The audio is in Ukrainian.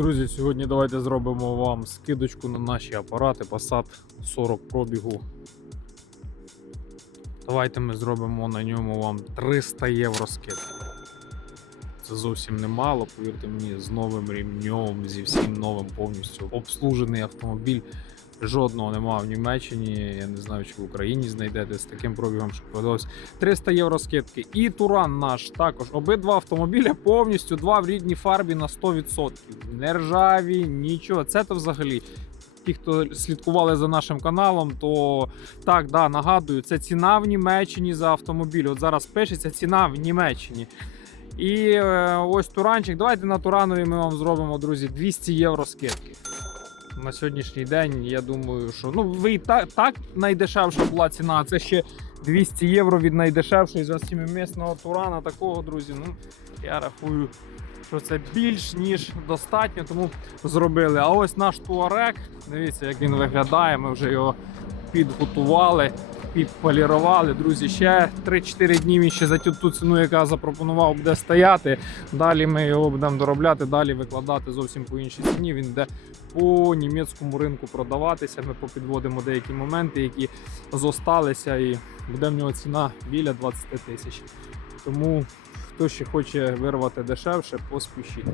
Друзі, сьогодні давайте зробимо вам скидочку на наші апарати Passat 40 пробігу. Давайте ми зробимо на ньому вам 300 євро скидку. Це зовсім немало, повірте мені, з новим рівнем, зі всім новим повністю обслужений автомобіль. Жодного немає в Німеччині. Я не знаю, чи в Україні знайдете з таким пробігом, що продалось 300 євро скидки. І Туран наш також. Обидва автомобіля повністю два в рідній фарбі на 100%. Не ржаві, нічого. Це то взагалі. Ті, хто слідкували за нашим каналом, то так, да, нагадую, це ціна в Німеччині за автомобіль. От зараз пишеться ціна в Німеччині. І е, ось туранчик. Давайте на Туранові ми вам зробимо, друзі, 200 євро скидки. На сьогоднішній день я думаю, що ну ви і так, так найдешевша була ціна, це ще 200 євро від найдешевшої за 7-місного турана. Такого, друзі. Ну я рахую, що це більш ніж достатньо, тому зробили. А ось наш туарек, дивіться, як він виглядає. Ми вже його підготували, підполірували. Друзі, ще 3-4 дні він ще за ту, ціну, яка запропонував, буде стояти. Далі ми його будемо доробляти, далі викладати зовсім по іншій ціні. Він буде по німецькому ринку продаватися. Ми попідводимо деякі моменти, які зосталися, і буде в нього ціна біля 20 тисяч. Тому хто ще хоче вирвати дешевше, поспішіть.